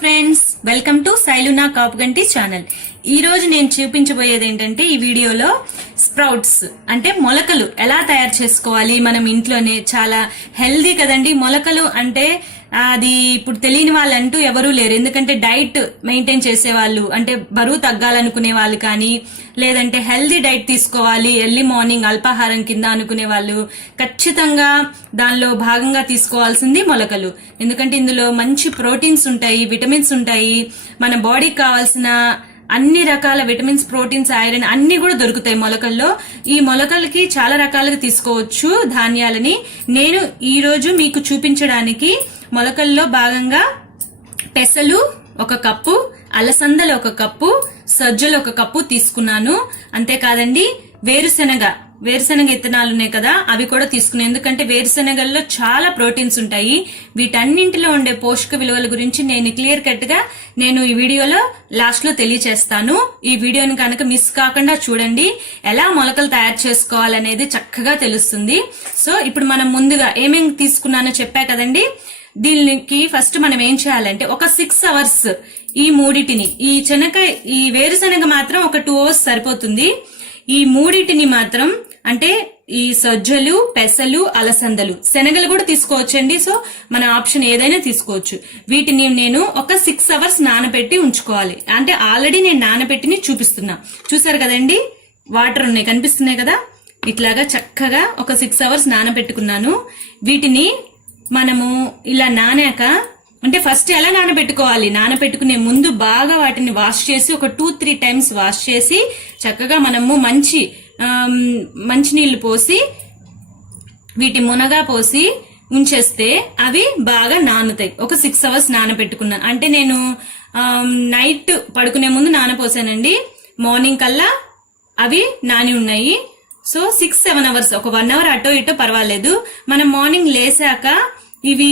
Friends, welcome to Sailuna Kapuganti channel. ఈ రోజు నేను చూపించబోయేది ఏంటంటే ఈ వీడియోలో స్ప్రౌట్స్ అంటే మొలకలు ఎలా తయారు చేసుకోవాలి మనం ఇంట్లోనే. చాలా హెల్దీ కదండి మొలకలు అంటే. అది ఇప్పుడు తెలియని వాళ్ళంటూ ఎవరూ లేరు. ఎందుకంటే డైట్ మెయింటైన్ చేసే వాళ్ళు, అంటే బరువు తగ్గాలనుకునే వాళ్ళు కానీ, లేదంటే హెల్దీ డైట్ తీసుకోవాలి ఎర్లీ మార్నింగ్ అల్పాహారం కింద అనుకునే వాళ్ళు ఖచ్చితంగా దానిలో భాగంగా తీసుకోవాల్సింది మొలకలు. ఎందుకంటే ఇందులో మంచి ప్రోటీన్స్ ఉంటాయి, విటమిన్స్ ఉంటాయి, మన బాడీకి కావాల్సిన అన్ని రకాల విటమిన్స్, ప్రోటీన్స్, ఐరన్ అన్ని కూడా దొరుకుతాయి మొలకల్లో. ఈ మొలకలకి చాలా రకాలుగా తీసుకోవచ్చు ధాన్యాలని. నేను ఈ రోజు మీకు చూపించడానికి మొలకల్లో భాగంగా పెసలు 1 కప్పు, అలసందలు 1 కప్పు, సజ్జలు 1 కప్పు తీసుకున్నాను. అంతేకాదండి వేరుశెనగ విత్తనాలు ఉన్నాయి కదా, అవి కూడా తీసుకున్నాను. ఎందుకంటే వేరుశెనగల్లో చాలా ప్రోటీన్స్ ఉంటాయి. వీటన్నింటిలో ఉండే పోషక విలువల గురించి నేను క్లియర్ కట్ గా నేను ఈ వీడియోలో లాస్ట్ లో తెలియచేస్తాను. ఈ వీడియోని కనుక మిస్ కాకుండా చూడండి. ఎలా మొలకలు తయారు చేసుకోవాలనేది చక్కగా తెలుస్తుంది. సో ఇప్పుడు మనం ముందుగా ఏమేమి తీసుకున్నానో చెప్పా కదండి. దీనికి ఫస్ట్ మనం ఏం చేయాలంటే ఒక 6 అవర్స్ ఈ మూడిటిని, ఈ వేరుశెనగ మాత్రం ఒక 2 అవర్స్ సరిపోతుంది. ఈ మూడిటిని మాత్రం అంటే ఈ సజ్జలు, పెసలు, అలసందలు, శనగలు కూడా తీసుకోవచ్చండి. సో మన ఆప్షన్ ఏదైనా తీసుకోవచ్చు. వీటిని నేను ఒక 6 అవర్స్ నానబెట్టి ఉంచుకోవాలి. అంటే ఆల్రెడీ నేను నానబెట్టిని చూపిస్తున్నా. చూసారు కదండి, వాటర్ ఉన్నాయి కనిపిస్తున్నాయి కదా. ఇట్లాగా చక్కగా ఒక 6 అవర్స్ నానబెట్టుకున్నాను. వీటిని మనము ఇలా నానాక, అంటే ఫస్ట్ ఎలా నానబెట్టుకోవాలి, నానబెట్టుకునే ముందు బాగా వాటిని వాష్ చేసి ఒక 2-3 టైమ్స్ వాష్ చేసి చక్కగా మనము మంచి నీళ్లు పోసి వీటి మునగా పోసి ఉంచేస్తే అవి బాగా నానుతాయి. ఒక 6 అవర్స్ నానబెట్టుకున్నాను. అంటే నేను నైట్ పడుకునే ముందు నానపోసానండి. మార్నింగ్ కల్లా అవి నాని ఉన్నాయి. సో 6-7 అవర్స్, ఒక 1 అవర్ అటో ఇటో పర్వాలేదు. మనం మార్నింగ్ లేసాక ఇవి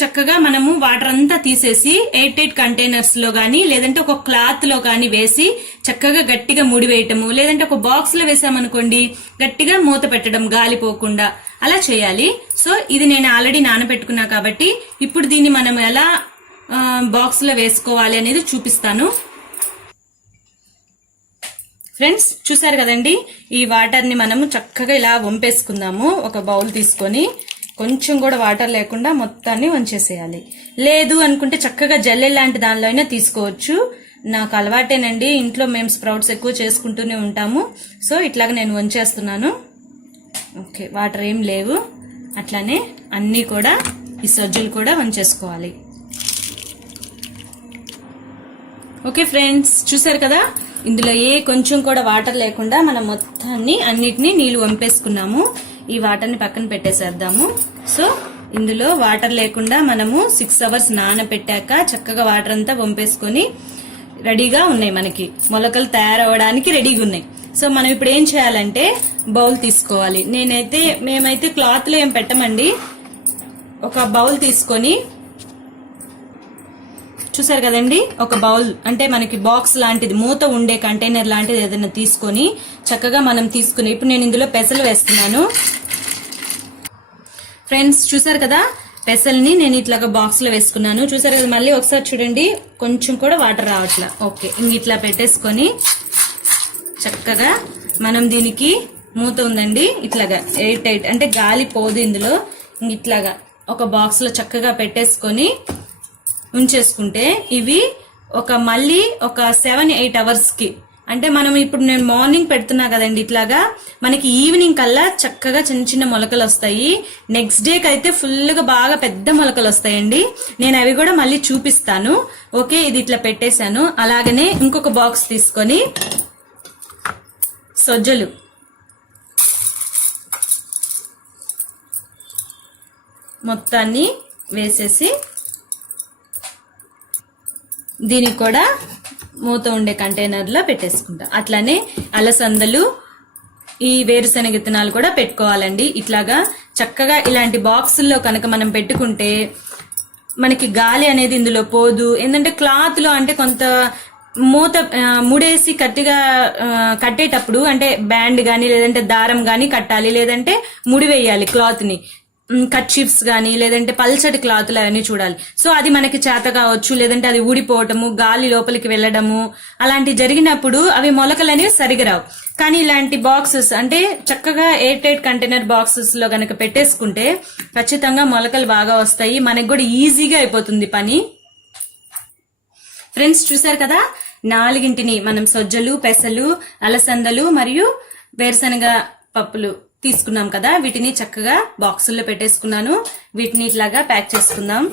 చక్కగా మనము వాటర్ అంతా తీసేసి 8 కంటైనర్స్ లో గానీ, లేదంటే ఒక క్లాత్ లో గానీ వేసి చక్కగా గట్టిగా ముడి వేయటము, లేదంటే ఒక బాక్స్ లో వేసామనుకోండి గట్టిగా మూత పెట్టడం గాలిపోకుండా, అలా చేయాలి. సో ఇది నేను ఆల్రెడీ నానబెట్టుకున్నా కాబట్టి ఇప్పుడు దీన్ని మనం ఎలా బాక్స్ లో వేసుకోవాలి అనేది చూపిస్తాను. ఫ్రెండ్స్ చూసారు కదండి, ఈ వాటర్ ని మనము చక్కగా ఇలా వంపేసుకుందాము. ఒక బౌల్ తీసుకొని కొంచెం కూడా వాటర్ లేకుండా మొత్తాన్ని వంచేసేయాలి. లేదు అనుకుంటే చక్కగా జల్లెడ లాంటి దానిలో అయినా తీసుకోవచ్చు. నాకు అలవాటేనండి, ఇంట్లో మేము స్ప్రౌట్స్ ఎక్కువ చేసుకుంటూనే ఉంటాము. సో ఇట్లాగా నేను వంచేస్తున్నాను. ఓకే, వాటర్ ఏం లేవు. అట్లానే అన్నీ కూడా ఈ సజ్జలు కూడా వంచేసుకోవాలి. ఓకే ఫ్రెండ్స్, చూసారు కదా, ఇందులో కొంచెం కూడా వాటర్ లేకుండా మనం మొత్తాన్ని అన్నిటినీ నీళ్లు వంపేసుకున్నాము. ఈ వాటర్ని పక్కన పెట్టేసేద్దాము. సో ఇందులో వాటర్ లేకుండా మనము 6 అవర్స్ నానబెట్టాక చక్కగా వాటర్ అంతా వంపేసుకొని రెడీగా ఉన్నాయి. మనకి మొలకలు తయారవడానికి రెడీగా ఉన్నాయి. సో మనం ఇప్పుడు ఏం చేయాలంటే బౌల్ తీసుకోవాలి. మేమైతే క్లాత్ లో ఏం పెట్టమండి. ఒక బౌల్ తీసుకొని, చూసారు కదండి, ఒక బౌల్ అంటే మనకి బాక్స్ లాంటిది, మూత ఉండే కంటైనర్ లాంటిది ఏదైనా తీసుకొని చక్కగా మనం తీసుకుని, ఇప్పుడు నేను ఇందులో పెసలు వేస్తున్నాను. ఫ్రెండ్స్ చూసారు కదా, పెసల్ని నేను ఇట్లాగా బాక్స్ లో వేసుకున్నాను. చూసారు కదా, మళ్ళీ ఒకసారి చూడండి, కొంచెం కూడా వాటర్ రావట్లా. ఓకే, ఇట్లా పెట్టేసుకొని చక్కగా మనం దీనికి మూత ఉందండి, ఇట్లాగా 8 అంటే గాలి పోదు ఇందులో. ఇట్లాగా ఒక బాక్స్ లో చక్కగా పెట్టేసుకొని ఉంచేసుకుంటే ఇవి మళ్ళీ ఒక 7-8 అవర్స్ కి, అంటే మనం ఇప్పుడు నేను మార్నింగ్ పెడుతున్నా కదండి, ఇట్లాగా మనకి ఈవినింగ్ కల్లా చక్కగా చిన్న చిన్న మొలకలు వస్తాయి. నెక్స్ట్ డేకి అయితే ఫుల్ గా బాగా పెద్ద మొలకలు వస్తాయండి. నేను అవి కూడా మళ్ళీ చూపిస్తాను. ఓకే, ఇది ఇట్లా పెట్టేశాను. అలాగనే ఇంకొక బాక్స్ తీసుకొని సజ్జలు మొత్తాన్ని వేసేసి దీనికి కూడా మూత ఉండే కంటైనర్ లో పెట్టేసుకుంటా. అట్లానే అలసందలు, ఈ వేరుశెనగ విత్తనాలు కూడా పెట్టుకోవాలండి. ఇట్లాగా చక్కగా ఇలాంటి బాక్సుల్లో కనుక మనం పెట్టుకుంటే మనకి గాలి అనేది ఇందులో పోదు. ఏంటంటే క్లాత్ లో అంటే కొంత మూత ముడేసి కట్టేటప్పుడు అంటే బ్యాండ్ గానీ లేదంటే దారం గానీ కట్టాలి, లేదంటే ముడి వేయాలి క్లాత్ ని. కర్చీఫ్స్ కానీ లేదంటే పల్చటి క్లాతులు అవన్నీ చూడాలి. సో అది మనకి చేత కావచ్చు, లేదంటే అది ఊడిపోవటము, గాలి లోపలికి వెళ్ళడము అలాంటి జరిగినప్పుడు అవి మొలకలు అనేవి సరిగా రావు. కానీ ఇలాంటి బాక్సెస్ అంటే చక్కగా ఎయిర్ టైట్ కంటైనర్ బాక్సెస్ లో కనుక పెట్టేసుకుంటే ఖచ్చితంగా మొలకలు బాగా వస్తాయి. మనకు కూడా ఈజీగా అయిపోతుంది పని. ఫ్రెండ్స్ చూసారు కదా, 4 మనం సొజ్జలు, పెసలు, అలసందలు మరియు వేరుశనగ పప్పులు తీసుకున్నాం కదా, వీటిని చక్కగా బాక్సుల్లో పెట్టేసుకున్నాను. వీటిని ఇట్లాగా ప్యాక్ చేసుకుందాం.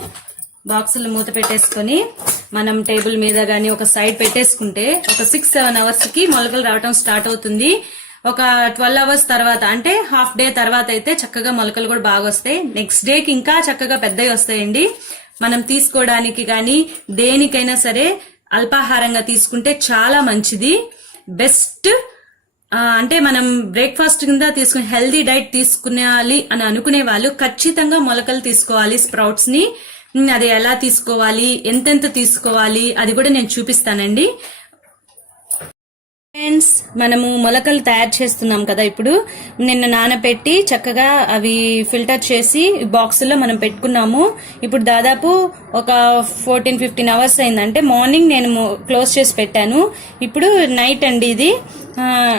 బాక్సులు మూత పెట్టేసుకొని మనం టేబుల్ మీద గానీ ఒక సైడ్ పెట్టేసుకుంటే ఒక 6-7 అవర్స్ కి మొలకలు రావటం స్టార్ట్ అవుతుంది. ఒక 12 అవర్స్ తర్వాత అంటే హాఫ్ డే తర్వాత అయితే చక్కగా మొలకలు కూడా బాగా వస్తాయి. నెక్స్ట్ డేకి ఇంకా చక్కగా పెద్దవి వస్తాయండి. మనం తీసుకోవడానికి గాని దేనికైనా సరే అల్పాహారంగా తీసుకుంటే చాలా మంచిది. బెస్ట్ అంటే మనం బ్రేక్ఫాస్ట్ కింద తీసుకుని హెల్దీ డైట్ తీసుకునేయాలి అని అనుకునే వాళ్ళు ఖచ్చితంగా మొలకలు తీసుకోవాలి, స్ప్రౌట్స్ ని. అది ఎలా తీసుకోవాలి, ఎంతెంత తీసుకోవాలి అది కూడా నేను చూపిస్తానండి. ఫ్రెండ్స్ మనము మొలకలు తయారు చేస్తున్నాం కదా, ఇప్పుడు నిన్న నానబెట్టి చక్కగా అవి ఫిల్టర్ చేసి బాక్సుల్లో మనం పెట్టుకున్నాము. ఇప్పుడు దాదాపు ఒక 14-15 అవర్స్ అయిందంటే మార్నింగ్ నేను క్లోజ్ చేసి పెట్టాను. ఇప్పుడు నైట్ అండి ఇది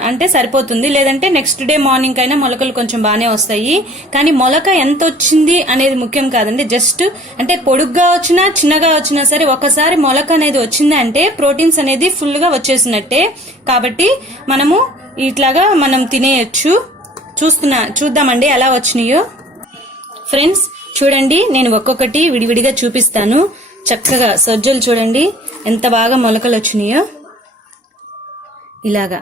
అంటే సరిపోతుంది. లేదంటే నెక్స్ట్ డే మార్నింగ్ అయినా మొలకలు కొంచెం బాగానే వస్తాయి. కానీ మొలక ఎంత వచ్చింది అనేది ముఖ్యం కాదండి. జస్ట్ అంటే పొడుగ్గా వచ్చినా చిన్నగా వచ్చినా సరే ఒకసారి మొలక అనేది వచ్చింది అంటే ప్రోటీన్స్ అనేది ఫుల్ గా వచ్చేసినట్టే. కాబట్టి మనము ఇట్లాగా మనం తినేయచ్చు. చూద్దామండి ఎలా వచ్చినాయో. ఫ్రెండ్స్ చూడండి, నేను ఒక్కొక్కటి విడివిడిగా చూపిస్తాను. చక్కగా సొజ్జలు చూడండి ఎంత బాగా మొలకలు వచ్చినాయో. ఇలాగా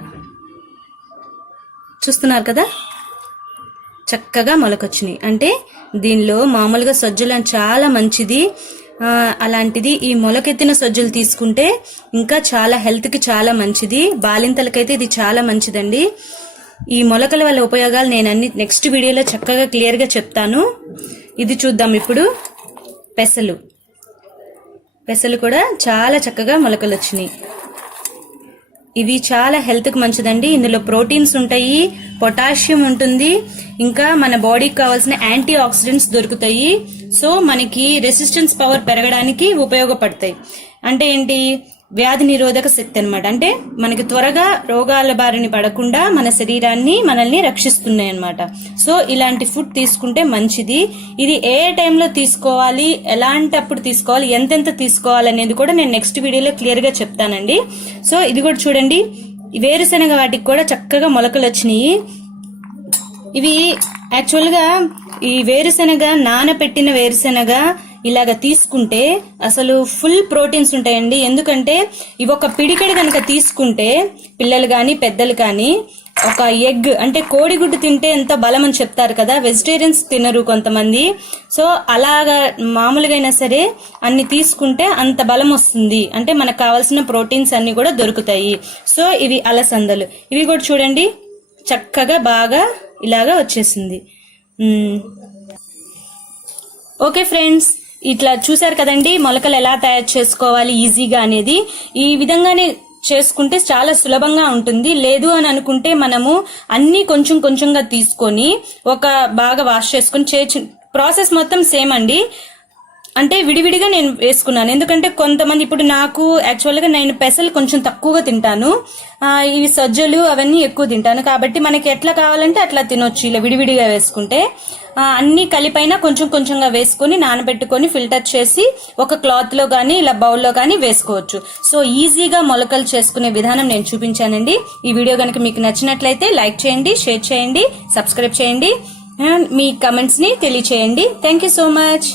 చూస్తున్నారు కదా, చక్కగా మొలకొచ్చినాయి. అంటే దీనిలో మామూలుగా సొజ్జలు చాలా మంచిది. అలాంటిది ఈ మొలకెత్తిన సొజ్జలు తీసుకుంటే ఇంకా చాలా హెల్త్ కి చాలా మంచిది. బాలింతలకైతే ఇది చాలా మంచిదండి. ఈ మొలకల వల్ల ఉపయోగాలు నేను అన్ని నెక్స్ట్ వీడియోలో చక్కగా క్లియర్ గా చెప్తాను. ఇది చూద్దాం ఇప్పుడు. పెసలు కూడా చాలా చక్కగా మొలకలు వచ్చినాయి. ఇవి చాలా హెల్త్ కి మంచిదండి. ఇందులో ప్రోటీన్స్ ఉంటాయి, పొటాషియం ఉంటుంది, ఇంకా మన బాడీకి కావాల్సిన యాంటీ ఆక్సిడెంట్స్ దొరుకుతాయి. సో మనకి రెసిస్టెన్స్ పవర్ పెరగడానికి ఉపయోగపడతాయి. అంటే ఏంటి, వ్యాధి నిరోధక శక్తి అన్నమాట. అంటే మనకి త్వరగా రోగాల బారిన పడకుండా మన శరీరాన్ని మనల్ని రక్షిస్తున్నాయి అన్నమాట. సో ఇలాంటి ఫుడ్ తీసుకుంటే మంచిది. ఇది ఏ టైంలో తీసుకోవాలి, ఎలాంటప్పుడు తీసుకోవాలి, ఎంతెంత తీసుకోవాలి అనేది కూడా నేను నెక్స్ట్ వీడియోలో క్లియర్ గా చెప్తానండి. సో ఇది కూడా చూడండి, వేరుశనగ వాటికి కూడా చక్కగా మొలకలు వచ్చినాయి. ఇవి యాక్చువల్ గా ఈ వేరుశనగ నానపెట్టిన వేరుశనగ ఇలాగ తీసుకుంటే అసలు ఫుల్ ప్రోటీన్స్ ఉంటాయండి. ఎందుకంటే ఇవి ఒక పిడికెడు కనుక తీసుకుంటే పిల్లలు గాని పెద్దలు కానీ ఒక ఎగ్ అంటే కోడిగుడ్డు తింటే ఎంత బలం అని చెప్తారు కదా, వెజిటేరియన్స్ తినరు కొంతమంది. సో అలాగా మామూలుగా అయినా సరే అన్ని తీసుకుంటే అంత బలం వస్తుంది. అంటే మనకు కావాల్సిన ప్రోటీన్స్ అన్ని కూడా దొరుకుతాయి. సో ఇవి అలసందలు, ఇవి కూడా చూడండి చక్కగా బాగా ఇలాగా వచ్చేసింది. ఓకే ఫ్రెండ్స్, ఇట్లా చూసారు కదండి మొలకలు ఎలా తయారు చేసుకోవాలి ఈజీగా అనేది. ఈ విధంగానే చేసుకుంటే చాలా సులభంగా ఉంటుంది. లేదు అని అనుకుంటే మనము అన్ని కొంచెం కొంచెంగా తీసుకొని ఒక బాగా వాష్ చేసుకొని ప్రాసెస్ మొత్తం సేమ్ అండి. అంటే విడివిడిగా నేను వేసుకున్నాను. ఎందుకంటే కొంతమంది ఇప్పుడు నాకు యాక్చువల్ గా నేను పెసలు కొంచెం తక్కువగా తింటాను, ఇవి సజ్జలు అవన్నీ ఎక్కువ తింటాను. కాబట్టి మనకి ఎట్లా కావాలంటే అట్లా తినొచ్చు ఇలా విడివిడిగా వేసుకుంటే. అన్ని కలిపైనా కొంచెం కొంచెంగా వేసుకొని నానబెట్టుకొని ఫిల్టర్ చేసి ఒక క్లాత్ లో గానీ ఇలా బౌల్లో గానీ వేసుకోవచ్చు. సో ఈజీగా మొలకలు చేసుకునే విధానం నేను చూపించానండి. ఈ వీడియో కనుక మీకు నచ్చినట్లయితే లైక్ చేయండి, షేర్ చేయండి, సబ్స్క్రైబ్ చేయండి, మీ కమెంట్స్ ని తెలియచేయండి. Thank you so much.